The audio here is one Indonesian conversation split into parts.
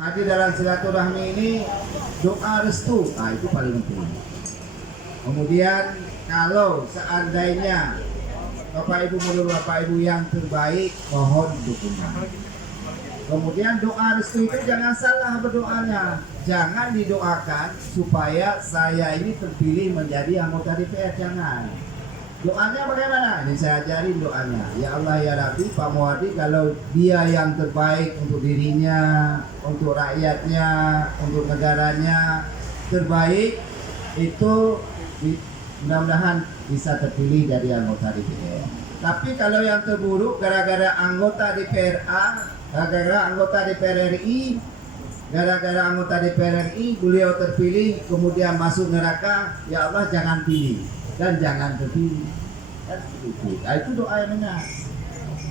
hadir dalam silaturahmi ini doa restu, nah itu paling penting. Kemudian kalau seandainya Bapak Ibu menurut Bapak Ibu yang terbaik, mohon dukungan. Kemudian doa restu itu jangan salah berdoanya. Jangan didoakan supaya saya ini terpilih menjadi anggota DPR, jangan. Doanya bagaimana? Ini saya ajarin doanya. Ya Allah ya Rabbi, Pak Muhadi kalau dia yang terbaik untuk dirinya, untuk rakyatnya, untuk negaranya terbaik, itu mudah-mudahan bisa terpilih jadi anggota DPR. Tapi kalau yang terburuk gara-gara anggota DPR A, gara-gara anggota DPR RI, gara-gara anggota DPR RI beliau terpilih kemudian masuk neraka, ya Allah jangan pilih dan jangan terpilih. Nah, itu doa yang benar.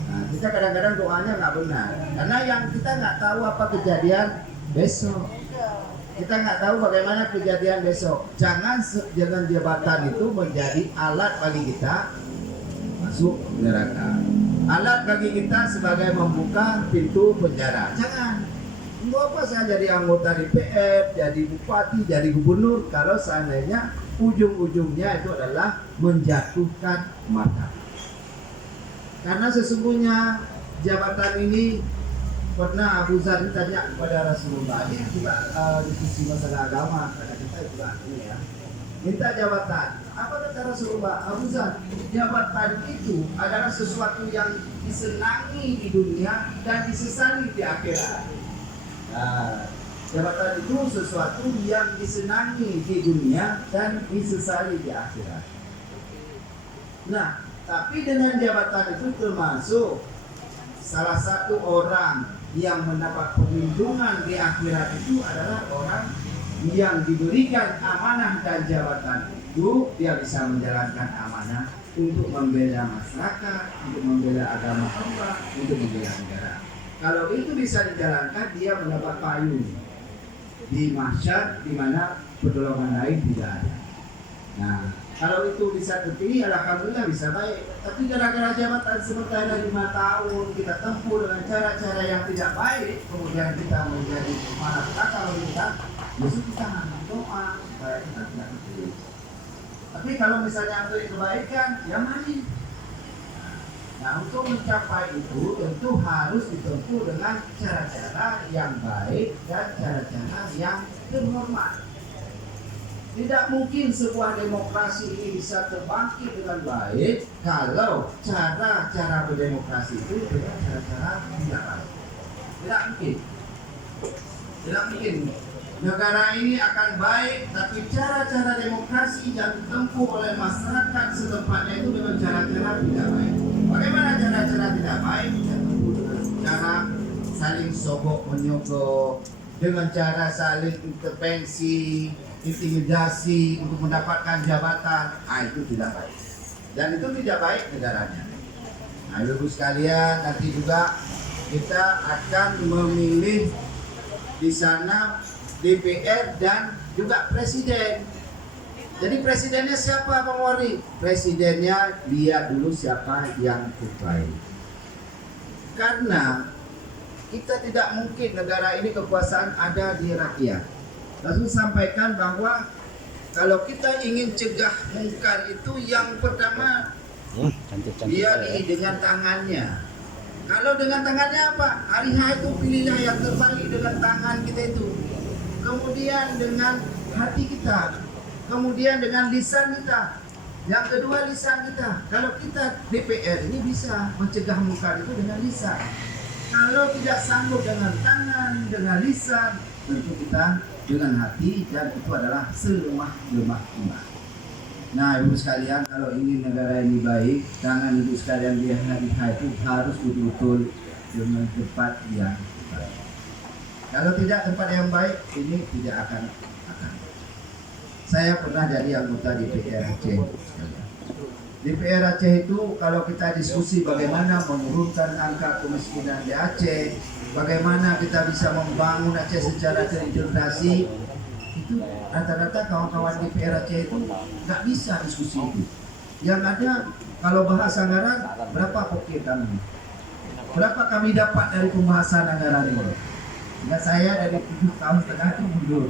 Nah, kita kadang-kadang doanya nggak benar karena yang kita nggak tahu apa kejadian besok. Kita nggak tahu bagaimana kejadian besok. Jangan jabatan itu menjadi alat bagi kita masuk neraka. Alat bagi kita sebagai membuka pintu penjara. Jangan. Mau apa saya jadi anggota DPR, jadi bupati, jadi gubernur kalau seandainya ujung-ujungnya itu adalah menjatuhkan martabat. Karena sesungguhnya jabatan ini pernah Abu Zar ditanya kepada Rasulullah, ini juga diskusi masalah agama karena kita juga ini ya. Minta jabatan. Apa kata Rasulullah? Abu Zar, jabatan itu adalah sesuatu yang disenangi di dunia dan disesali di akhirat. Nah, jabatan itu sesuatu yang disenangi di dunia dan disesali di akhirat. Nah, tapi dengan jabatan itu termasuk salah satu orang yang mendapat perlindungan di akhirat itu adalah orang yang diberikan amanah dan jabatan itu dia bisa menjalankan amanah untuk membela masyarakat, untuk membela agama Allah, untuk membela negara. Kalau itu bisa dijalankan, dia mendapat payung di mahsyar di mana pertolongan lain tidak ada. Nah, kalau itu bisa terpilih, alhamdulillah bisa baik. Tapi gara-gara jabatan sementara 5 tahun kita tempuh dengan cara-cara yang tidak baik, kemudian kita menjadi malapetaka kalau kita, justru kita nggak doa supaya kita tidak terpilih. Tapi kalau misalnya untuk kebaikan, ya mari. Nah, untuk mencapai itu tentu harus ditempuh dengan cara-cara yang baik dan cara-cara yang terhormat. Tidak mungkin sebuah demokrasi ini bisa terbangkit dengan baik kalau cara-cara berdemokrasi itu dengan cara-cara tidak baik. Tidak mungkin. Tidak mungkin. Negara ini akan baik, tapi cara-cara demokrasi yang ditempuh oleh masyarakat setempatnya itu dengan cara-cara tidak baik. Bagaimana cara-cara tidak baik? Ditempuh dengan cara saling sogok menyogok, dengan cara saling intervensi, intimidasi untuk mendapatkan jabatan. Nah, itu tidak baik. Dan itu tidak baik negaranya. Nah, Ibu sekalian, nanti juga kita akan memilih di sana DPR dan juga presiden. Jadi presidennya siapa Bang Wari? Presidennya lihat dulu siapa yang terbaik. Karena kita tidak mungkin negara ini kekuasaan ada di rakyat. Lalu sampaikan bahwa kalau kita ingin cegah mungkar itu yang pertama dia dengan tangannya. Kalau dengan tangannya apa? Hari itu pilihlah yang terbaik dengan tangan kita itu. Kemudian dengan hati kita. Kemudian dengan lisan kita. Yang kedua lisan kita. Kalau kita DPR ini bisa mencegah mungkar itu dengan lisan. Kalau tidak sanggup dengan tangan, dengan lisan, tentu kita dengan hati, dan itu adalah selemah-lemah iman. Nah, Ibu sekalian, kalau ingin negara ini baik, jangan Ibu sekalian lihat itu harus betul-betul dengan tempat yang baik. Kalau tidak tempat yang baik, ini tidak akan. Saya pernah jadi anggota DPR Aceh. DPR Aceh itu kalau kita diskusi bagaimana menurunkan angka kemiskinan di Aceh, bagaimana kita bisa membangun Aceh secara terintegrasi, itu rata-rata kawan-kawan DPR Aceh itu nggak bisa diskusi itu. Yang ada kalau bahas anggaran, berapa pocket kami? Berapa kami dapat dari pembahasan anggaran ini? Nah, saya dari 7 tahun setengah itu mundur.